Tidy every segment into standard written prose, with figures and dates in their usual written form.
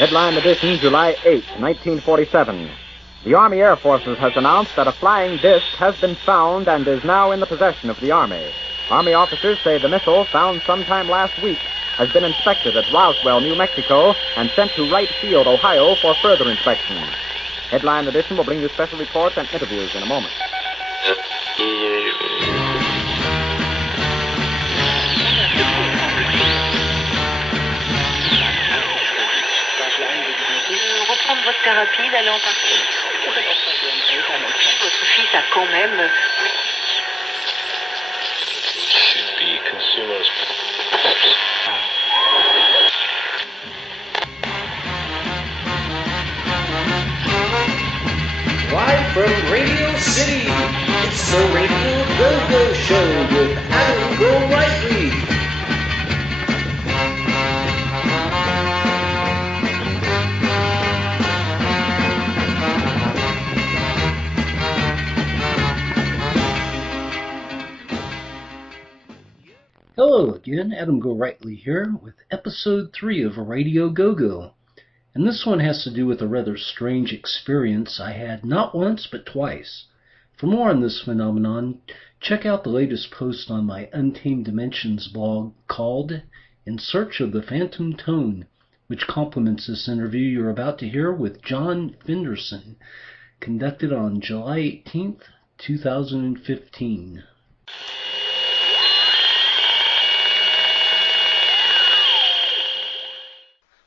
Headline edition, July 8, 1947. The Army Air Forces has announced that a flying disc has been found and is now in the possession of the Army. Army officers say the missile, found sometime last week, has been inspected at Roswell, New Mexico, and sent to Wright Field, Ohio, for further inspection. Headline edition will bring you special reports and interviews in a moment. Reprendre votre thérapie, d'aller en partie. Votre fils a quand même... Should be consumers. Live from Radio City, it's the Radio GoGo Show with Adam Go-Rightly. Hello again, Adam Go-Rightly here with episode 3 of Radio GoGo. And this one has to do with a rather strange experience I had not once but twice. For more on this phenomenon, check out the latest post on my Untamed Dimensions blog called In Search of the Phantom Tone, which complements this interview you're about to hear with John Fenderson, conducted on July 18th, 2015.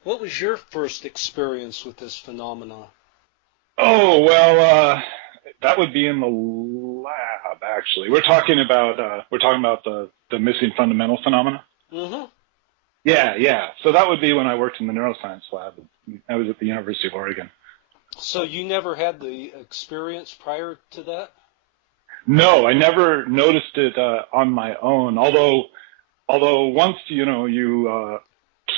What was your first experience with this phenomena? Oh, well, that would be in the lab, actually. We're talking about the missing fundamental phenomena. Mm-hmm. Yeah. So that would be when I worked in the neuroscience lab. I was at the University of Oregon. So you never had the experience prior to that? No, I never noticed it on my own. Although once you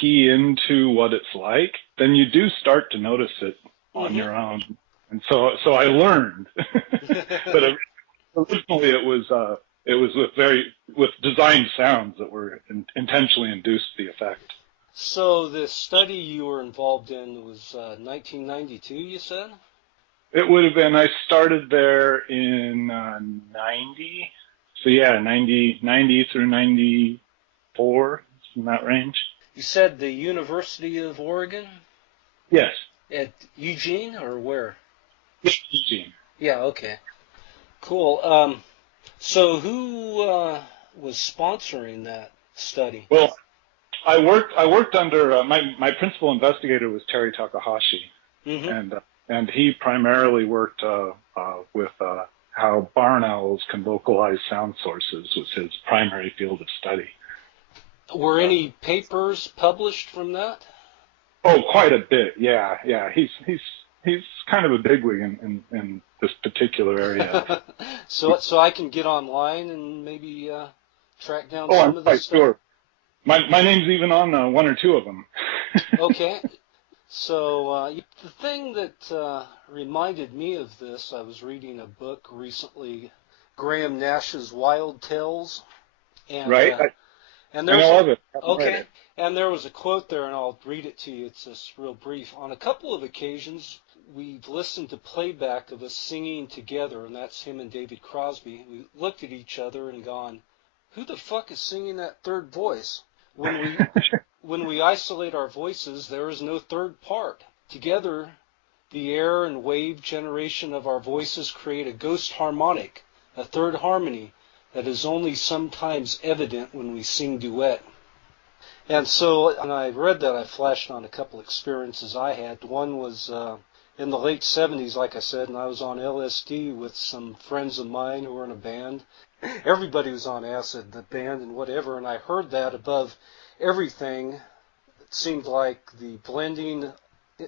key into what it's like, then you do start to notice it on your own. And so I learned. But originally it was with designed sounds that were intentionally induced the effect. So the study you were involved in was 1992, you said? It would have been, I started there in 90. So yeah, 90 through 94, in that range. You said the University of Oregon? Yes. At Eugene or where? Eugene. Yeah, okay. Cool. So who was sponsoring that study? Well, I worked under my principal investigator was Terry Takahashi, and he primarily worked with how barn owls can localize sound sources was his primary field of study. Were any papers published from that? Oh, quite a bit. Yeah. He's kind of a bigwig in this particular area. So I can get online and maybe track down some of I'm this quite stuff? sure. My name's even on one or two of them. Okay. So the thing that reminded me of this, I was reading a book recently, Graham Nash's Wild Tales. And, right. And I love it. Okay. And there was a quote there, and I'll read it to you. It's just real brief. On a couple of occasions, we've listened to playback of us singing together, and that's him and David Crosby. We looked at each other and gone, who the fuck is singing that third voice? When we isolate our voices, there is no third part. Together, the air and wave generation of our voices create a ghost harmonic, a third harmony that is only sometimes evident when we sing duet. And so when I read that, I flashed on a couple experiences I had. One was in the late 70s, like I said, and I was on LSD with some friends of mine who were in a band. Everybody was on acid, the band and whatever, and I heard that above everything. It seemed like the blending,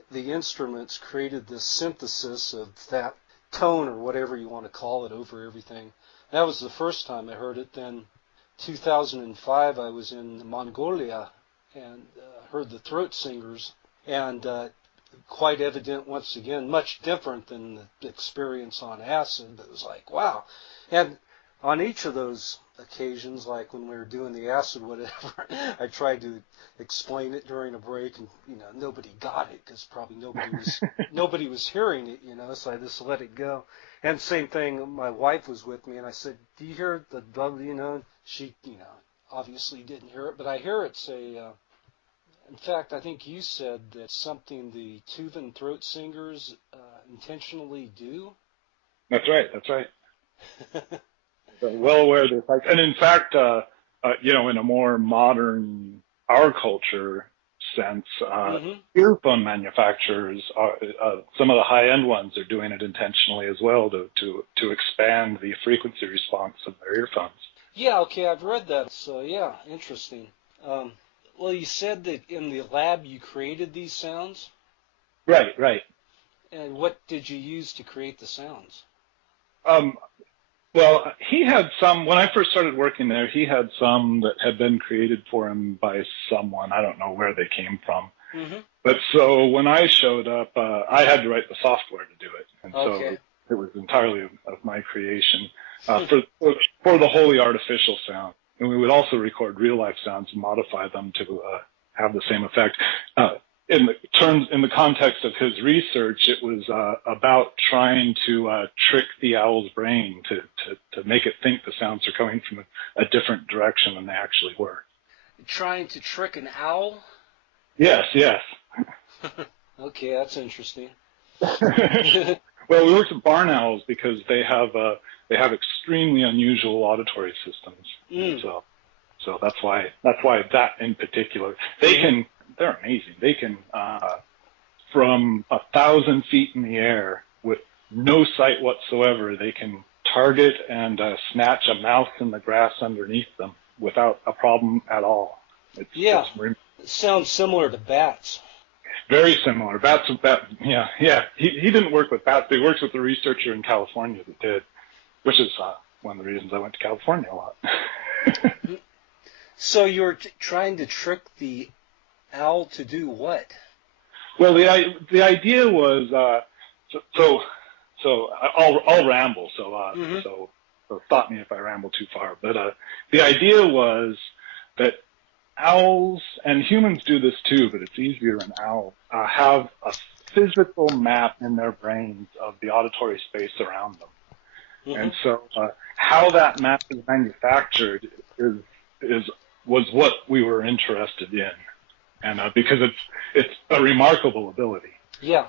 the instruments created this synthesis of that tone or whatever you want to call it over everything. That was the first time I heard it. Then 2005, I was in Mongolia and heard the throat singers, and quite evident once again, much different than the experience on acid, but it was like, wow. And on each of those occasions, like when we were doing the acid, whatever, I tried to explain it during a break, and nobody got it because probably nobody was hearing it, so I just let it go. And same thing, my wife was with me, and I said, "Do you hear the dub?" She, obviously didn't hear it, but I hear it say. In fact, I think you said that's something the tooth and throat singers intentionally do. That's right. That's right. Well aware of this. And in fact, in a more modern, our culture sense, earphone manufacturers some of the high-end ones are doing it intentionally as well to expand the frequency response of their earphones. Yeah, okay, I've read that. So yeah, interesting. Well, you said that in the lab you created these sounds? Right. And what did you use to create the sounds? Well, he had some, when I first started working there, he had some that had been created for him by someone. I don't know where they came from. Mm-hmm. But so when I showed up, I had to write the software to do it. And so it was entirely of my creation for the wholly artificial sound. And we would also record real-life sounds and modify them to have the same effect. In the context of his research, it was about trying to trick the owl's brain to make it think the sounds are coming from a different direction than they actually were. Trying to trick an owl? Yes. Okay, that's interesting. Well, we worked with barn owls because they have extremely unusual auditory systems. So that's why that in particular, they're amazing. They can from 1,000 feet in the air with no sight whatsoever, they can target and snatch a mouse in the grass underneath them without a problem at all. It sounds similar to bats. Very similar. Bats. Yeah. He didn't work with bats. He works with a researcher in California that did, which is one of the reasons I went to California a lot. So you were trying to trick the owl to do what? Well, the idea was so I'll ramble. So stop me if I ramble too far. But the idea was that owls, and humans do this too, but it's easier in owls, have a physical map in their brains of the auditory space around them. Mm-hmm. And so how that map is manufactured was what we were interested in. And because it's a remarkable ability. Yeah.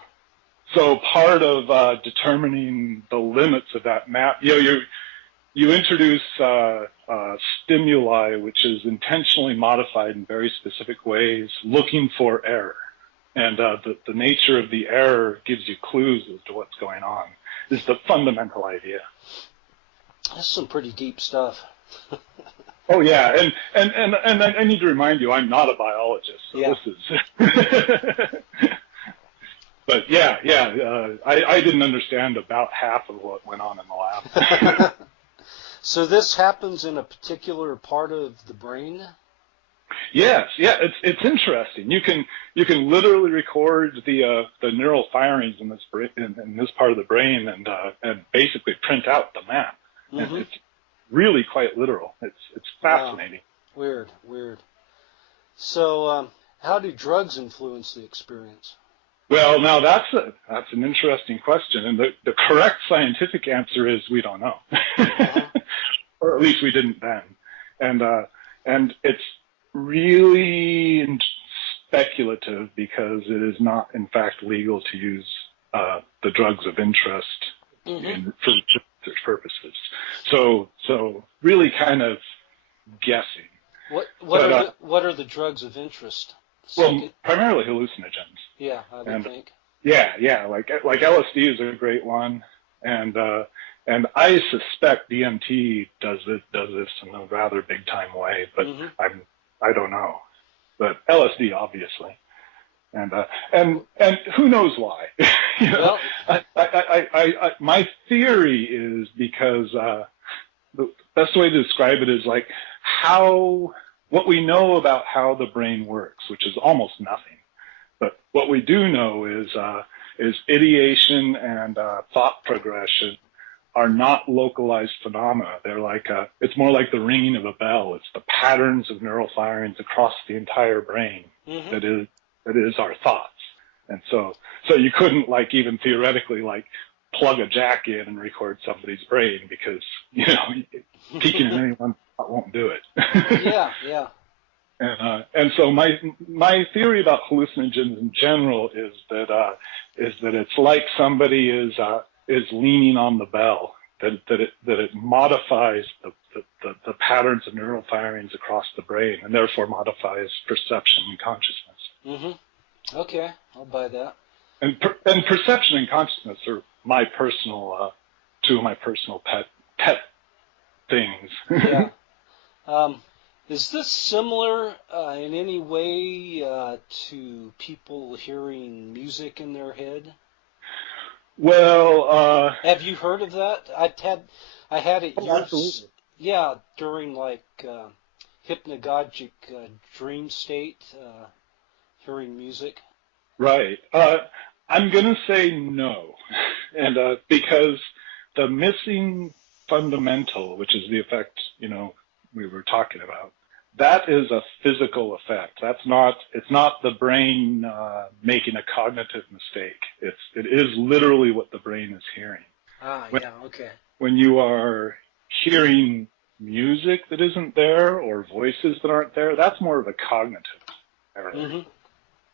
So part of determining the limits of that map, you introduce stimuli, which is intentionally modified in very specific ways, looking for error. And the nature of the error gives you clues as to what's going on. This is the fundamental idea. That's some pretty deep stuff. Oh yeah, and I need to remind you, I'm not a biologist, so this is. But I didn't understand about half of what went on in the lab. So this happens in a particular part of the brain? Yes, it's interesting. You can literally record the neural firings in this part of the brain and basically print out the map. Mm-hmm. And it's really quite literal. It's fascinating. Wow. Weird. So how do drugs influence the experience? Well, now that's an interesting question, and the correct scientific answer is we don't know, or at least we didn't then, and it's really speculative because it is not, in fact, legal to use the drugs of interest for research purposes. So really kind of guessing. What are the drugs of interest? Well, primarily hallucinogens. Yeah, I would think. Yeah, like LSD is a great one, and I suspect DMT does this in a rather big time way, but I don't know. But LSD obviously, and who knows why? Well, I my theory is because the best way to describe it is like what we know about how the brain works, which is almost nothing. But what we do know is ideation and thought progression are not localized phenomena. They're like it's more like the ringing of a bell. It's the patterns of neural firings across the entire brain that is our thoughts. And so you couldn't like even theoretically like plug a jack in and record somebody's brain because, you know, peeking in anyone's thought won't do it. Yeah. And so my theory about hallucinogens in general is that it's like somebody is leaning on the bell, that it modifies the patterns of neural firings across the brain and therefore modifies perception and consciousness. Okay, I'll buy that. And perception and consciousness are my personal two of my personal pet things. Yeah. Is this similar in any way to people hearing music in their head? Well, have you heard of that? I had it years. Absolutely. Yeah, during like hypnagogic dream state, hearing music. Right. I'm going to say no, and because the missing fundamental, which is the effect, you know, we were talking about, that is a physical effect. It's not the brain making a cognitive mistake. It is literally what the brain is hearing. Okay. When you are hearing music that isn't there or voices that aren't there, that's more of a cognitive error.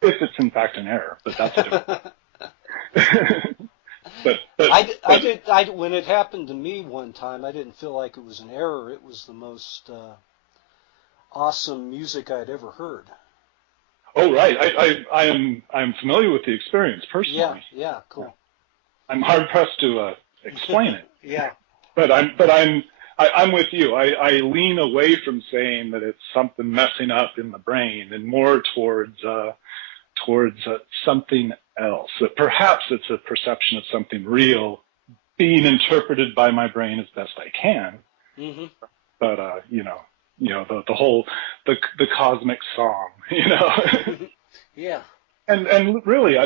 If it's in fact an error, but that's a different. but when it happened to me one time, I didn't feel like it was an error. It was the most awesome music I'd ever heard. Oh, right. I'm familiar with the experience personally. Yeah, cool. I'm hard pressed to explain it. Yeah. But I'm with you. I lean away from saying that it's something messing up in the brain and more towards something else. That perhaps it's a perception of something real being interpreted by my brain as best I can. But the whole cosmic song, you know. Yeah. And really,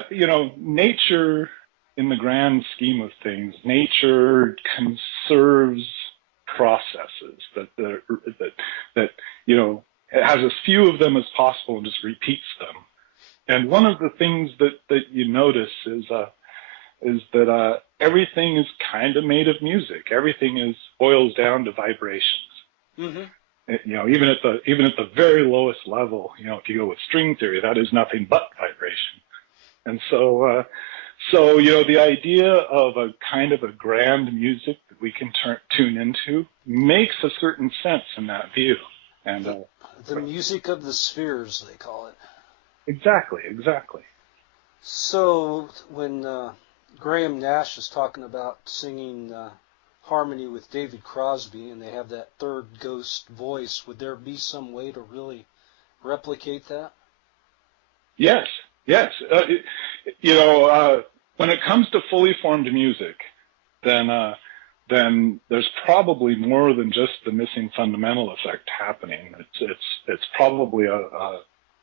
nature, in the grand scheme of things, nature conserves processes that you know, it has as few of them as possible and just repeats them. And one of the things that you notice is that everything is kind of made of music. Everything boils down to vibrations. You know, even at the very lowest level, you know, if you go with string theory, that is nothing but vibration. And so you know, the idea of a kind of a grand music that we can tune into makes a certain sense in that view. And the music of the spheres, they call it. Exactly. So when Graham Nash is talking about singing harmony with David Crosby, and they have that third ghost voice, would there be some way to really replicate that? Yes. You know, when it comes to fully formed music, then there's probably more than just the missing fundamental effect happening. It's probably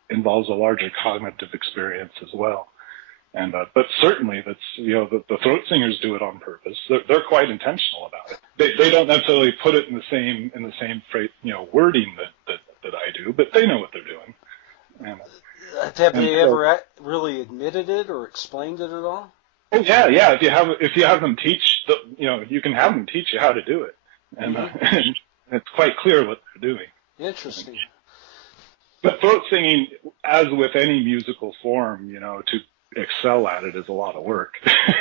involves a larger cognitive experience as well. And but certainly that's, you know, the throat singers do it on purpose. They're quite intentional about it. They don't necessarily put it in the same phrase, you know, wording that I do, but they know what they're doing. And, have they ever really admitted it or explained it at all? Oh yeah. If you have them teach, you know, you can have them teach you how to do it, and it's quite clear what they're doing. Interesting. But throat singing, as with any musical form, you know, to excel at it is a lot of work.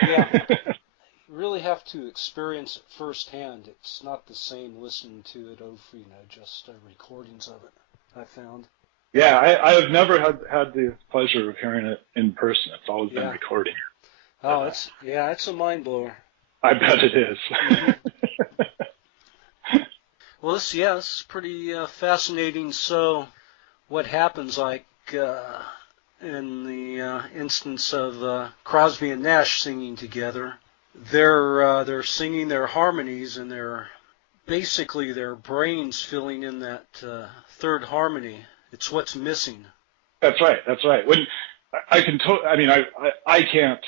Yeah. You really have to experience it firsthand. It's not the same listening to it over, you know, just recordings of it, I found. Yeah, I have never had the pleasure of hearing it in person. It's always been recording. Oh, it's a mind blower. I bet it is. Well, this is pretty fascinating. So, what happens, like in the instance of Crosby and Nash singing together? They're singing their harmonies, and they're basically their brains filling in that third harmony. It's what's missing. That's right. When I can't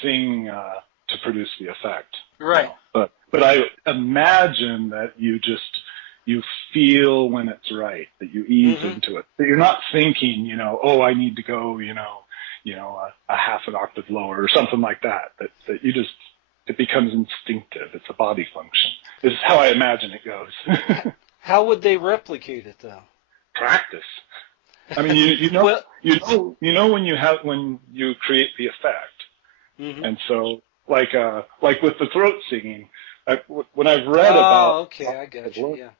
sing to produce the effect. Right. But I imagine that you feel when it's right, that you ease into it. That you're not thinking, oh, I need to go, a half an octave lower or something like that. That you just, it becomes instinctive. It's a body function. This is how I imagine it goes. How would they replicate it though? Practice. I mean, you know when you create the effect, and so like with the throat singing, when I've read about. Okay, I got you. Yeah.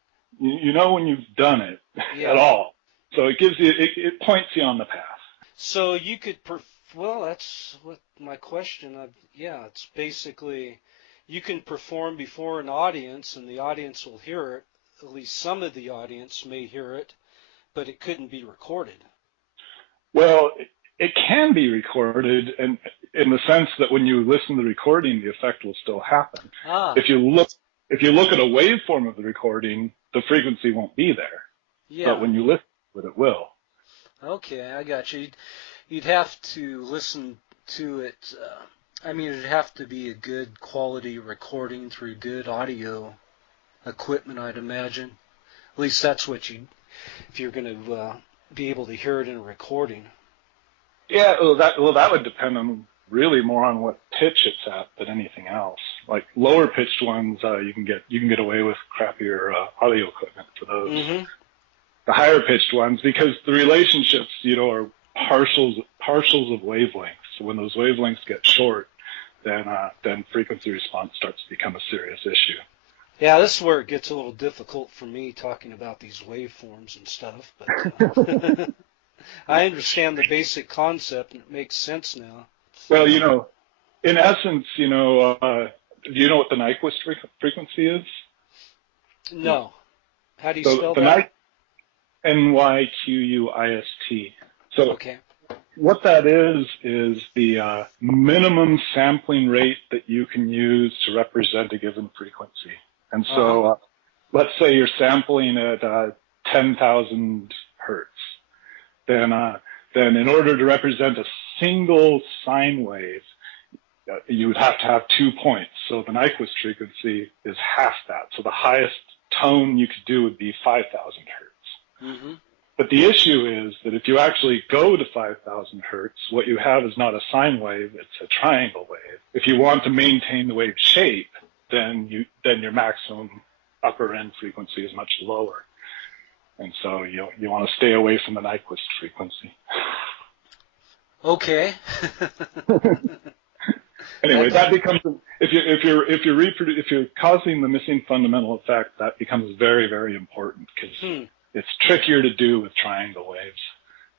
You know when you've done it at all, so it gives you it points you on the path. So you could well, that's what my question. It's basically you can perform before an audience, and the audience will hear it. At least some of the audience may hear it, but it couldn't be recorded. Well, it can be recorded, and in the sense that when you listen to the recording, the effect will still happen. If you look at a waveform of the recording, the frequency won't be there. Yeah. But when you listen to it, it will. Okay, I got you. You'd have to listen to it. It'd have to be a good quality recording through good audio equipment, I'd imagine. At least that's what if you're going to be able to hear it in a recording. Yeah, that would depend on really more on what pitch it's at than anything else. Like lower pitched ones, you can get away with crappier audio equipment for those. Mm-hmm. The higher pitched ones, because the relationships, are partials of wavelengths. So when those wavelengths get short, then frequency response starts to become a serious issue. Yeah, this is where it gets a little difficult for me talking about these waveforms and stuff, but I understand the basic concept and it makes sense now. Well, in essence, do you know what the Nyquist frequency is? No. How do you spell that? Nyquist. So okay. What that is the minimum sampling rate that you can use to represent a given frequency. And so let's say you're sampling at 10,000 hertz. Then in order to represent a single sine wave, you would have to have 2 points. So the Nyquist frequency is half that. So the highest tone you could do would be 5,000 hertz. Mm-hmm. But the issue is that if you actually go to 5,000 hertz, what you have is not a sine wave, it's a triangle wave. If you want to maintain the wave shape, then your maximum upper end frequency is much lower. And so you want to stay away from the Nyquist frequency. Okay. Anyway, that becomes if you're causing the missing fundamental effect, that becomes very, very important because it's trickier to do with triangle waves.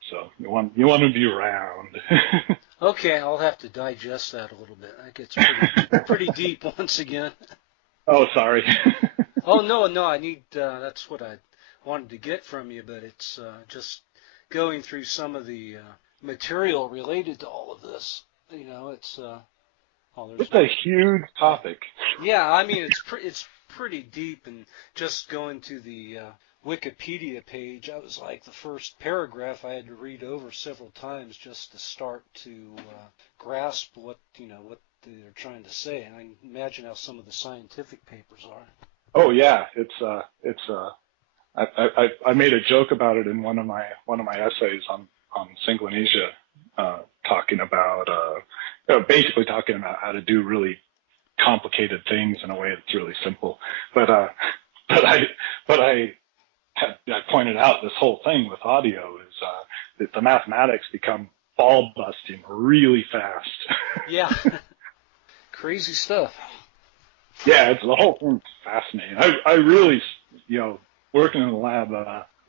So you want to be round. Okay, I'll have to digest that a little bit. That gets pretty deep once again. Oh, sorry. Oh no, I need. That's what I wanted to get from you, but it's just going through some of the material related to all of this. It's. It's a huge topic. Yeah, it's pretty deep, and just going to the Wikipedia page, I was like the first paragraph I had to read over several times just to start to grasp what they're trying to say. And I can imagine how some of the scientific papers are. Oh yeah, I made a joke about it in one of my essays on Synclinesia, talking about basically talking about how to do really complicated things in a way that's really simple. But I pointed out this whole thing with audio is that the mathematics become ball busting really fast. Yeah, crazy stuff. Yeah, the whole thing's fascinating. I really, working in the lab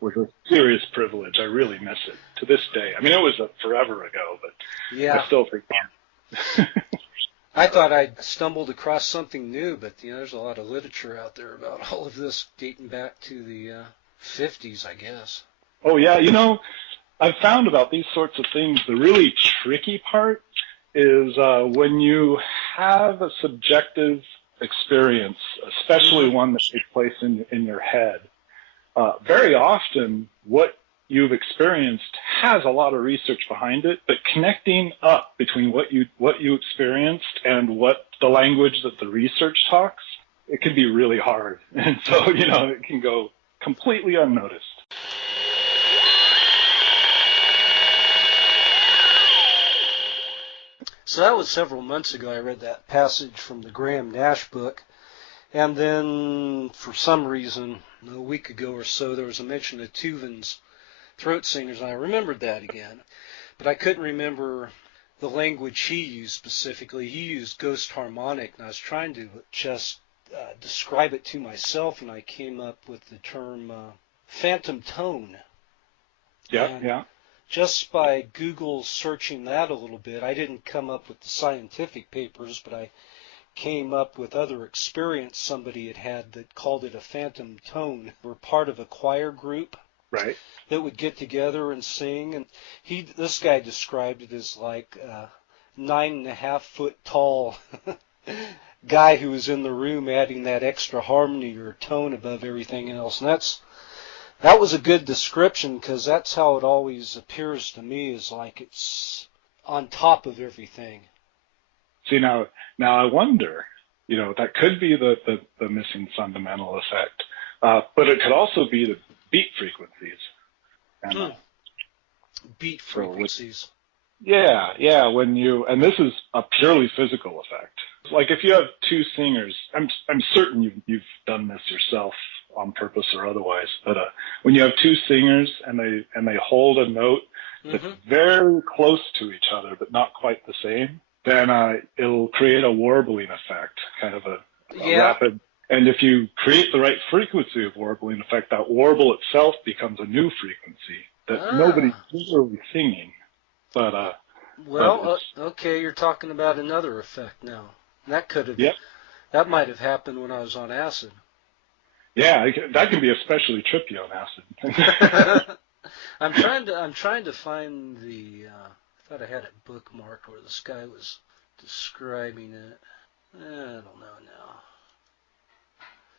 was a serious privilege. I really miss it to this day. I mean, it was forever ago, but yeah. I still think. I thought I'd stumbled across something new, but there's a lot of literature out there about all of this dating back to the 50s, I guess. Oh yeah, I've found about these sorts of things, the really tricky part is when you have a subjective experience, especially one that takes place in your head. Very often, what you've experienced has a lot of research behind it, but connecting up between what you experienced and what the language that the research talks it can be really hard. And so, it can go completely unnoticed. So that was several months ago. I read that passage from the Graham Nash book. And then, for some reason, a week ago or so, there was a mention of Tuvin's throat singers, and I remembered that again. But I couldn't remember the language he used specifically. He used ghost harmonic, and I was trying to just describe it to myself, and I came up with the term phantom tone. Yeah. Just by Google searching that a little bit, I didn't come up with the scientific papers, but I came up with other experience somebody had that called it a phantom tone. We're part of a choir group, right, that would get together and sing, and this guy described it as like a 9.5 foot tall guy who was in the room adding that extra harmony or tone above everything else. And that was a good description, because that's how it always appears to me, is like it's on top of everything. See, now I wonder, that could be the missing fundamental effect, but it could also be the beat frequencies. And, beat frequencies. Yeah, and this is a purely physical effect. Like if you have two singers, I'm certain you've done this yourself on purpose or otherwise, but when you have two singers and they hold a note that's very close to each other but not quite the same, then it'll create a warbling effect, kind of a rapid. And if you create the right frequency of warbling effect, that warble itself becomes a new frequency that nobody's literally singing. But okay, you're talking about another effect now. That could have, that might have happened when I was on acid. Yeah, that can be especially trippy on acid. I'm trying to find the. I thought I had it bookmarked where this guy was describing it. I don't know now.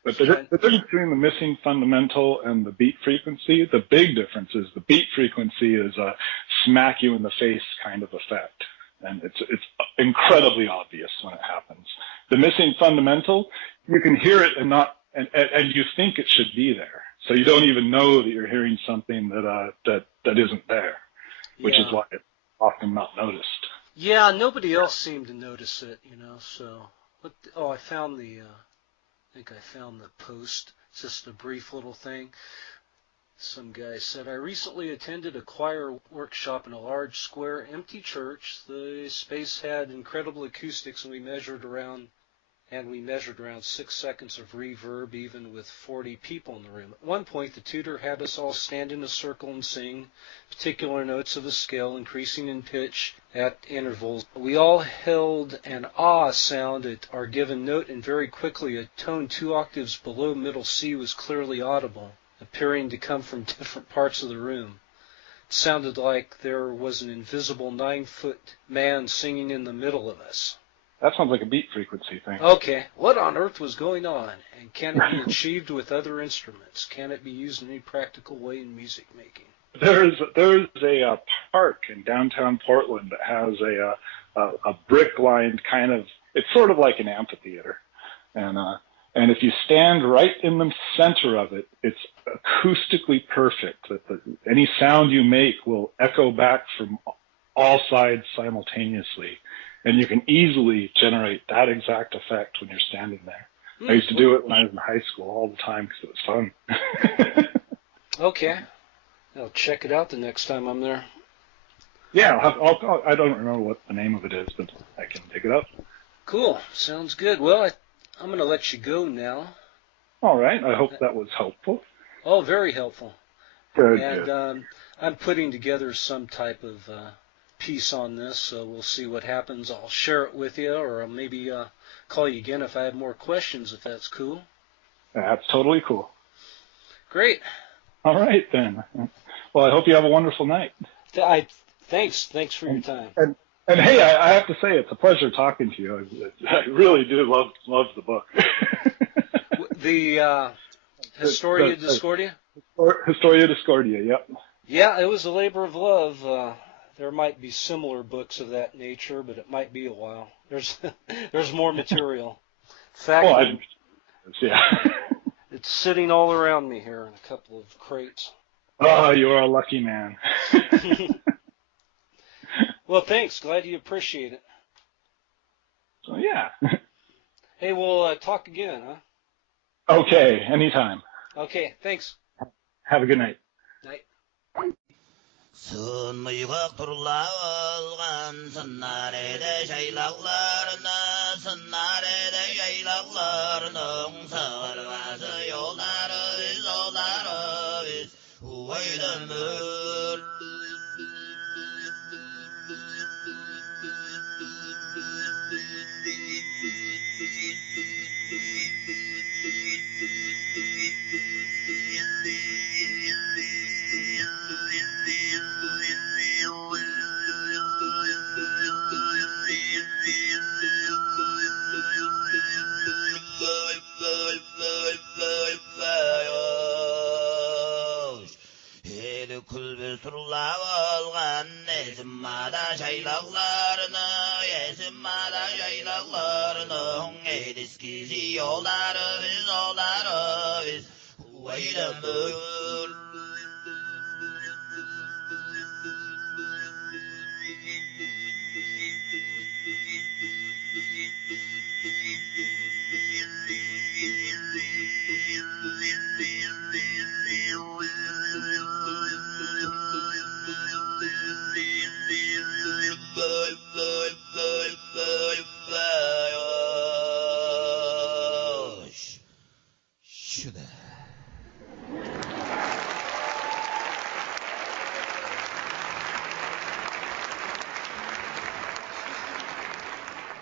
But the difference between the missing fundamental and the beat frequency, the big difference is the beat frequency is a smack you in the face kind of effect. And it's incredibly obvious when it happens. The missing fundamental, you can hear it and you think it should be there. So you don't even know that you're hearing something that isn't there, which is why it's often not noticed. Yeah, nobody else seemed to notice it, so. I found I think I found the post. It's just a brief little thing. Some guy said, I recently attended a choir workshop in a large square empty church. The space had incredible acoustics, and we measured around 6 seconds of reverb, even with 40 people in the room. At one point, the tutor had us all stand in a circle and sing particular notes of a scale, increasing in pitch at intervals. We all held an ah sound at our given note, and very quickly a tone 2 octaves below middle C was clearly audible, appearing to come from different parts of the room. It sounded like there was an invisible 9-foot man singing in the middle of us. That sounds like a beat frequency thing. Okay. What on earth was going on? And can it be achieved with other instruments? Can it be used in any practical way in music making? There's a park in downtown Portland that has a brick-lined kind of, it's sort of like an amphitheater. And if you stand right in the center of it, it's acoustically perfect. That any sound you make will echo back from all sides simultaneously. And you can easily generate that exact effect when you're standing there. I used to do it when I was in high school all the time because it was fun. Okay. I'll check it out the next time I'm there. Yeah, I don't remember what the name of it is, but I can pick it up. Cool. Sounds good. Well, I'm going to let you go now. All right. I hope that was helpful. Oh, very helpful. Good. And I'm putting together some type of piece on this, so we'll see what happens. I'll share it with you, or I'll maybe call you again if I have more questions, if that's cool. That's totally cool. Great. All right, then. Well, I hope you have a wonderful night. Thanks for your time. And hey, I have to say, it's a pleasure talking to you. I really do love the book. The Historia Discordia? Historia Discordia, yep. Yeah, it was a labor of love. There might be similar books of that nature, but it might be a while. There's more material. In fact, Yeah. It's sitting all around me here in a couple of crates. Oh, you are a lucky man. Well, thanks. Glad you appreciate it. So, yeah. Hey, we'll talk again, huh? Okay, anytime. Okay, thanks. Have a good night. Night. 선무유각 돌아올간 선날에대 샤일락라르나 선날에대 샤일락라르나 홍사를 와서 요나르비스 요나르비스 후웨이던 물 술라월간 예슴마다 샤일락라르나 예슴마다 샤일락라르나 홍에디스키지 요나르비스 요나르비스 후웨이던물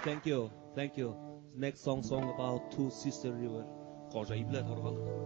Thank you, thank you. Next song about Two Sister River. Qo'sha iplar torg'al.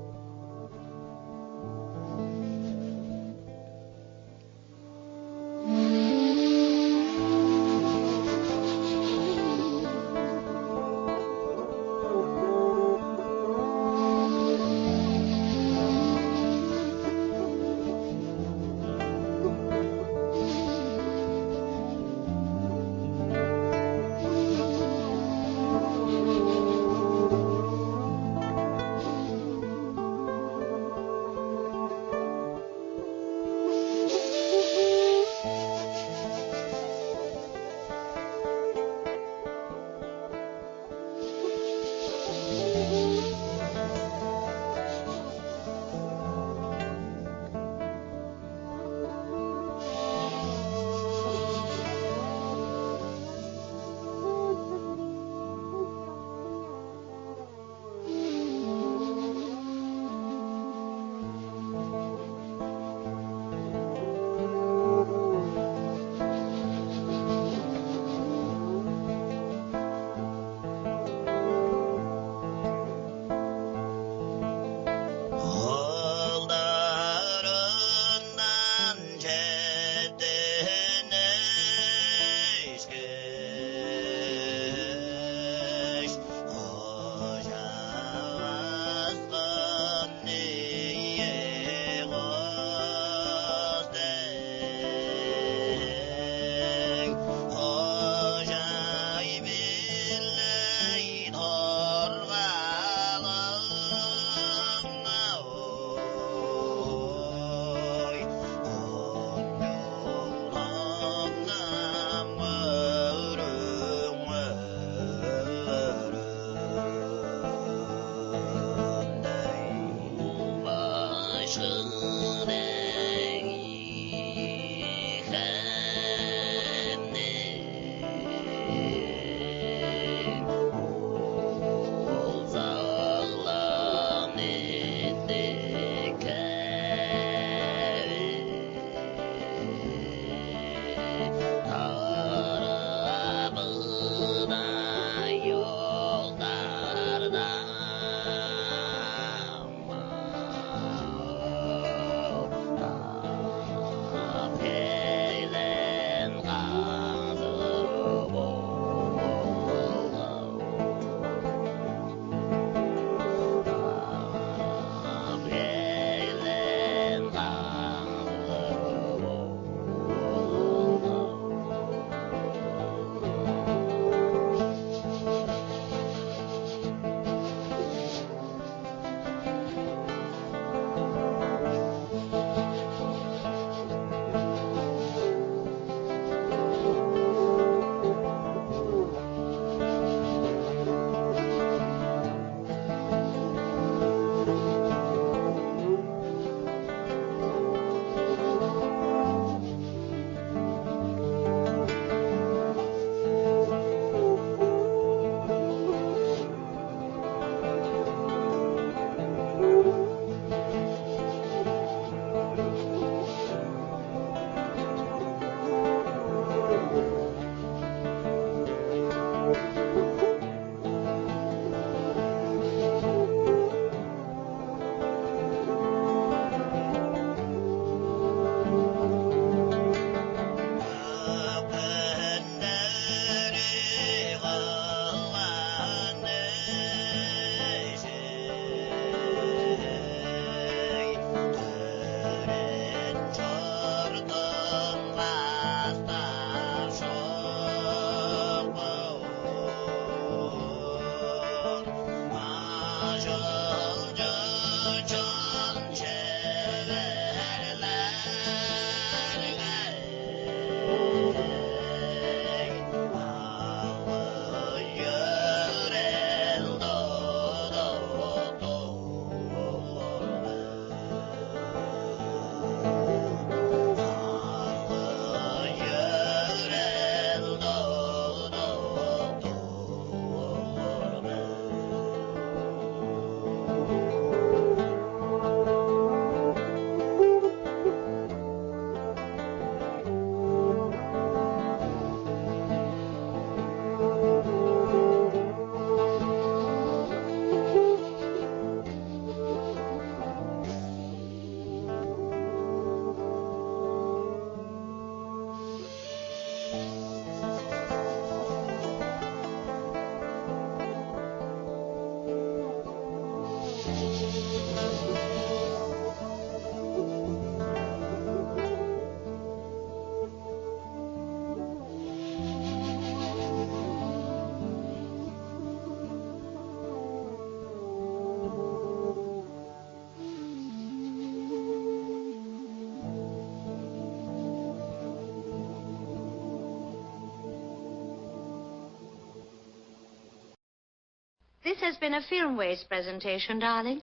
This has been a Film Waste presentation, darling.